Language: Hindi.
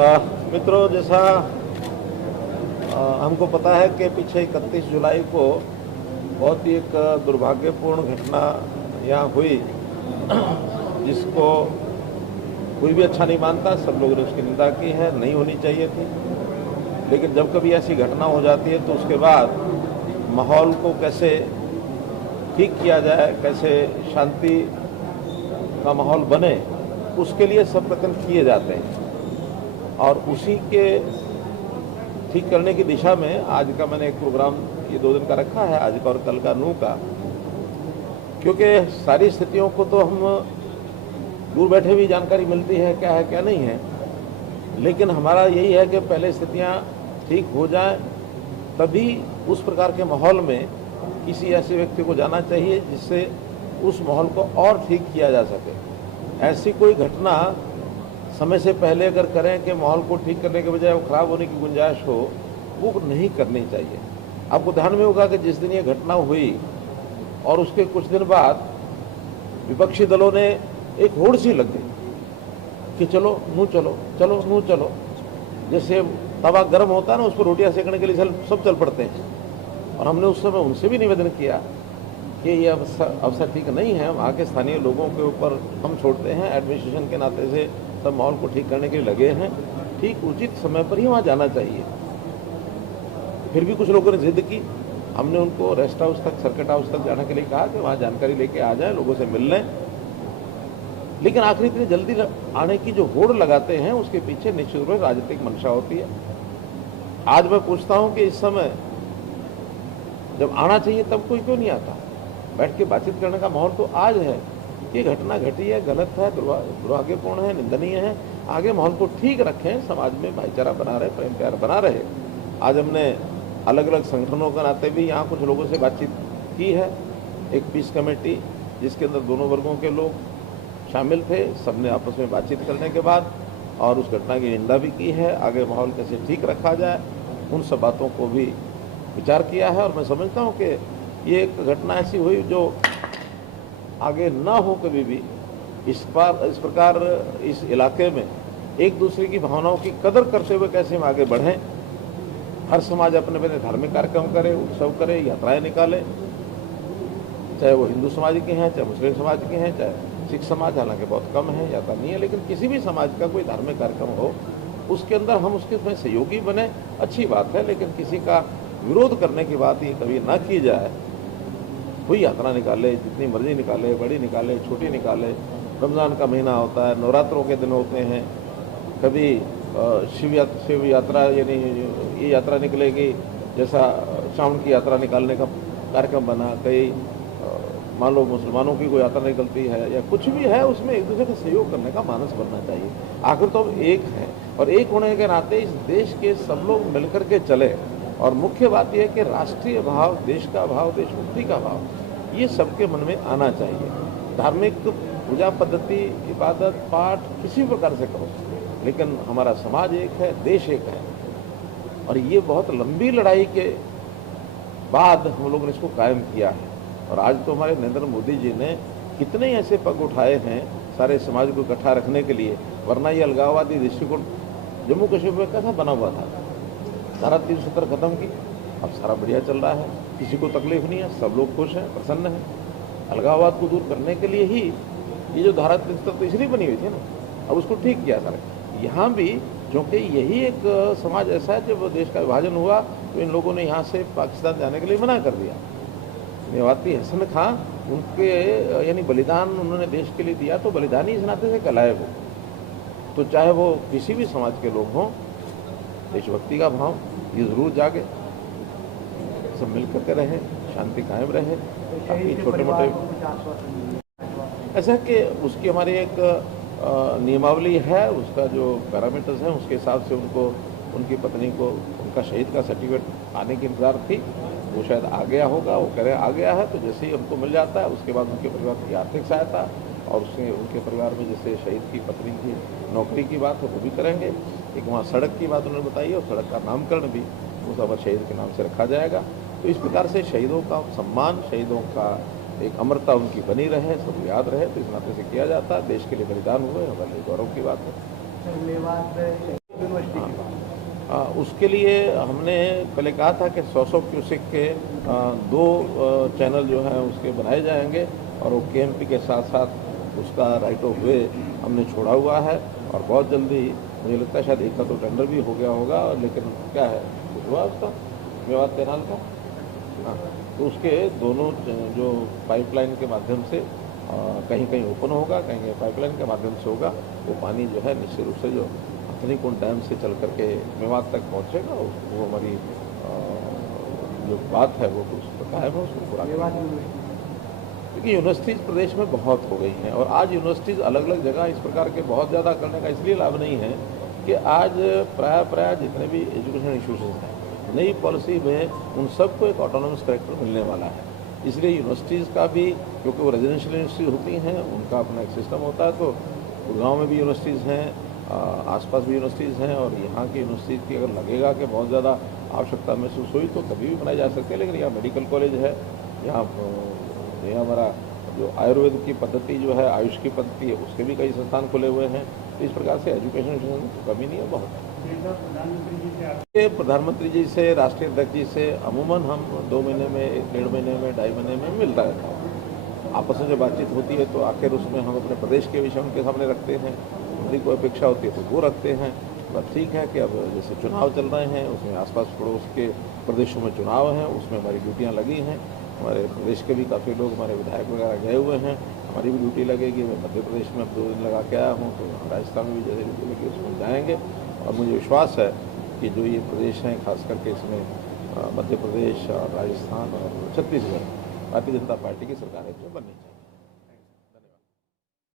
मित्रों, जैसा हमको पता है कि पीछे 31 जुलाई को बहुत ही एक दुर्भाग्यपूर्ण घटना यहाँ हुई, जिसको कोई भी अच्छा नहीं मानता। सब लोगों ने उसकी निंदा की है, नहीं होनी चाहिए थी। लेकिन जब कभी ऐसी घटना हो जाती है तो उसके बाद माहौल को कैसे ठीक किया जाए, कैसे शांति का माहौल बने, उसके लिए सब प्रयत्न किए जाते हैं। और उसी के ठीक करने की दिशा में आज का मैंने एक प्रोग्राम ये 2 दिन का रखा है, आज का और कल का नू का। क्योंकि सारी स्थितियों को तो हम दूर बैठे भी जानकारी मिलती है क्या है क्या नहीं है, लेकिन हमारा यही है कि पहले स्थितियां ठीक हो जाएं, तभी उस प्रकार के माहौल में किसी ऐसे व्यक्ति को जाना चाहिए जिससे उस माहौल को और ठीक किया जा सके। ऐसी कोई घटना समय से पहले अगर करें कि माहौल को ठीक करने के बजाय वो खराब होने की गुंजाइश हो, वो नहीं करनी चाहिए। आपको ध्यान में होगा कि जिस दिन ये घटना हुई और उसके कुछ दिन बाद विपक्षी दलों ने एक होड़ सी लग गई कि चलो नू चलो, चलो नू चलो। जैसे तवा गर्म होता है ना, उस पर रोटियां सेकने के लिए सब चल पड़ते हैं। और हमने उस समय उनसे भी निवेदन किया कि ये अवसर ठीक नहीं है, वहाँ के स्थानीय लोगों के ऊपर हम छोड़ते हैं। एडमिनिस्ट्रेशन के नाते से सब माहौल को ठीक करने के लिए लगे हैं, ठीक उचित समय पर ही वहाँ जाना चाहिए। फिर भी कुछ लोगों ने जिद की, हमने उनको रेस्ट हाउस तक, सर्किट हाउस तक जाने के लिए कहा कि वहाँ जानकारी लेके आ जाएं, लोगों से मिल लें। लेकिन आखिर इतनी जल्दी आने की जो होड़ लगाते हैं, उसके पीछे निश्चित रूप से राजनीतिक मंशा होती है। आज मैं पूछता हूं कि इस समय जब आना चाहिए तब कोई क्यों नहीं आता? बैठ के बातचीत करने का माहौल तो आज है। ये घटना घटी है, गलत है, दुर्भाग्यपूर्ण है, निंदनीय है। आगे माहौल को ठीक रखें, समाज में भाईचारा बना रहे, प्रेम प्यार बना रहे। आज हमने अलग अलग संगठनों के नाते भी यहाँ कुछ लोगों से बातचीत की है। एक पीस कमेटी जिसके अंदर दोनों वर्गों के लोग शामिल थे, सबने आपस में बातचीत करने के बाद और उस घटना की निंदा भी की है। आगे माहौल कैसे ठीक रखा जाए, उन सब बातों को भी विचार किया है। और मैं समझता हूँ कि ये एक घटना ऐसी हुई जो आगे ना हो कभी भी। इस प्रकार इस इलाके में एक दूसरे की भावनाओं की कदर करते हुए कैसे हम आगे बढ़ें। हर समाज अपने अपने धार्मिक कार्यक्रम करे, उत्सव करे, यात्राएं निकाले, चाहे वो हिंदू समाज के हैं, चाहे मुस्लिम समाज के हैं, चाहे सिख समाज, हालांकि बहुत कम है, यात्रा नहीं है, लेकिन किसी भी समाज का कोई धार्मिक कार्यक्रम हो, उसके अंदर हम उसके में सहयोगी बने, अच्छी बात है। लेकिन किसी का विरोध करने की बात ये कभी ना की जाए। कोई यात्रा निकाले, जितनी मर्जी निकाले, बड़ी निकाले, छोटी निकाले। रमज़ान का महीना होता है, नवरात्रों के दिन होते हैं, कभी शिव यात्रा, यानी ये यात्रा निकलेगी, जैसा श्रावण की यात्रा निकालने का कार्यक्रम बना। कई मान लो मुसलमानों की कोई यात्रा निकलती है या कुछ भी है, उसमें एक दूसरे का सहयोग करने का मानस बनना चाहिए। आखिर तो हम एक हैं और एक होने के नाते इस देश के सब लोग मिलकर के चले। और मुख्य बात यह है कि राष्ट्रीय भाव, देश का भाव, देशभक्ति का भाव, ये सबके मन में आना चाहिए। धार्मिक पूजा पद्धति, इबादत, पाठ किसी प्रकार से करो, लेकिन हमारा समाज एक है, देश एक है। और ये बहुत लंबी लड़ाई के बाद हम लोगों ने इसको कायम किया है। और आज तो हमारे नरेंद्र मोदी जी ने कितने ऐसे पग उठाए हैं सारे समाज को इकट्ठा रखने के लिए। वरना ये अलगाववादी दृष्टिकोण जम्मू कश्मीर में कैसा बना हुआ था, सारा 370 खत्म की, अब सारा बढ़िया चल रहा है, किसी को तकलीफ नहीं है, सब लोग खुश हैं, प्रसन्न हैं। अलगाववाद को दूर करने के लिए ही ये जो धारा 370 तो इसलिए बनी हुई थी ना, अब उसको ठीक किया सारा। यहाँ भी क्योंकि यही एक समाज ऐसा है, जब देश का विभाजन हुआ तो इन लोगों ने यहाँ से पाकिस्तान जाने के लिए मना कर दिया। मेवाती हसन खां, उनके यानी बलिदान उन्होंने देश के लिए दिया, तो बलिदानी इस नाते से कहलाए वो। तो चाहे वो किसी भी समाज के लोग हों, देशभक्ति का भाव ये जरूर जागे, सब मिलकर के रहें, शांति कायम रहे। ताकि छोटे मोटे ऐसा कि उसकी हमारी एक नियमावली है, उसका जो पैरामीटर्स हैं उसके हिसाब से उनको, उनकी पत्नी को उनका शहीद का सर्टिफिकेट आने की इंतजार थी। वो शायद आ गया होगा, वो कह रहे आ गया है। तो जैसे ही उनको मिल जाता है उसके बाद उनके परिवार की आर्थिक सहायता और उससे उनके परिवार में जैसे शहीद की पत्नी की नौकरी की बात है वो भी करेंगे। एक वहाँ सड़क की बात उन्होंने बताई और सड़क का नामकरण भी उस अमर शहीद के नाम से रखा जाएगा। तो इस प्रकार से शहीदों का सम्मान, शहीदों का एक अमरता उनकी बनी रहे, सब याद रहे, तो इस नाते से किया जाता है। देश के लिए बलिदान हुए, हमारे लिए गौरव की बात है। उसके लिए हमने पहले कहा था कि 100 क्यूसेक के 2 चैनल जो हैं उसके बनाए जाएंगे और वो केएमपी के साथ साथ उसका राइट ऑफ वे हमने छोड़ा हुआ है और बहुत जल्दी मुझे लगता है शायद एक का तो टेंडर भी हो गया होगा, लेकिन क्या है कुछ हुआ उसका मेवात कैनाल का। हाँ, तो उसके दोनों जो पाइपलाइन के माध्यम से कहीं कहीं ओपन होगा, कहीं कहीं पाइपलाइन के माध्यम से होगा, वो पानी जो है निश्चित रूप से जो हथनीकुंड डैम से चल करके मेवात तक पहुंचेगा। वो हमारी जो बात है वो उसका कायम है, उसको पूरा क्योंकि यूनिवर्सिटीज़ प्रदेश में बहुत हो गई हैं और आज यूनिवर्सिटीज़ अलग अलग जगह इस प्रकार के बहुत ज़्यादा करने का इसलिए लाभ नहीं है कि आज प्राय जितने भी एजुकेशन इंस्टीट्यूशन हैं नई पॉलिसी में उन सबको एक ऑटोनॉमस कैरेक्टर मिलने वाला है। इसलिए यूनिवर्सिटीज़ का भी, क्योंकि वो रेजिडेंशियल यूनिवर्सिटीज़ होती हैं, उनका अपना एक सिस्टम होता है। तो गुड़गांव में भी यूनिवर्सिटीज़ हैं, आसपास भी यूनिवर्सिटीज़ हैं और यहाँ की यूनिवर्सिटीज़ की अगर लगेगा कि बहुत ज़्यादा आवश्यकता महसूस हुई तो कभी भी बनाई जा सकती है। लेकिन यहाँ मेडिकल कॉलेज है, यहाँ हमारा जो आयुर्वेद की पद्धति जो है, आयुष की पद्धति है, उसके भी कई संस्थान खुले हुए हैं। तो इस प्रकार से एजुकेशन की कमी नहीं है, बहुत है। प्रधानमंत्री जी से, राष्ट्रीय अध्यक्ष जी से अमूमन हम 2 महीने में, 1 डेढ़ महीने में, 2.5 महीने में मिलता रहता है। आपस में जब बातचीत होती है तो आखिर उसमें हम अपने प्रदेश के विषय उनके सामने रखते हैं, उनकी कोई अपेक्षा होती है तो वो रखते हैं। बस ठीक है कि अब जैसे चुनाव चल रहे हैं, उसमें आसपास पड़ोस के प्रदेशों में चुनाव हैं, उसमें हमारी ड्यूटियाँ लगी हैं। हमारे प्रदेश के भी काफ़ी लोग, हमारे विधायक वगैरह गए हुए हैं, हमारी भी ड्यूटी लगेगी। मैं मध्य प्रदेश में अब 2 दिन लगा के आया हूँ, तो राजस्थान में भी जैसे ड्यूटी लगी उसमें जाएंगे। और मुझे विश्वास है कि जो ये प्रदेश हैं, खास करके इसमें मध्य प्रदेश और राजस्थान और छत्तीसगढ़, भारतीय जनता पार्टी की सरकार इसमें बननी चाहिए।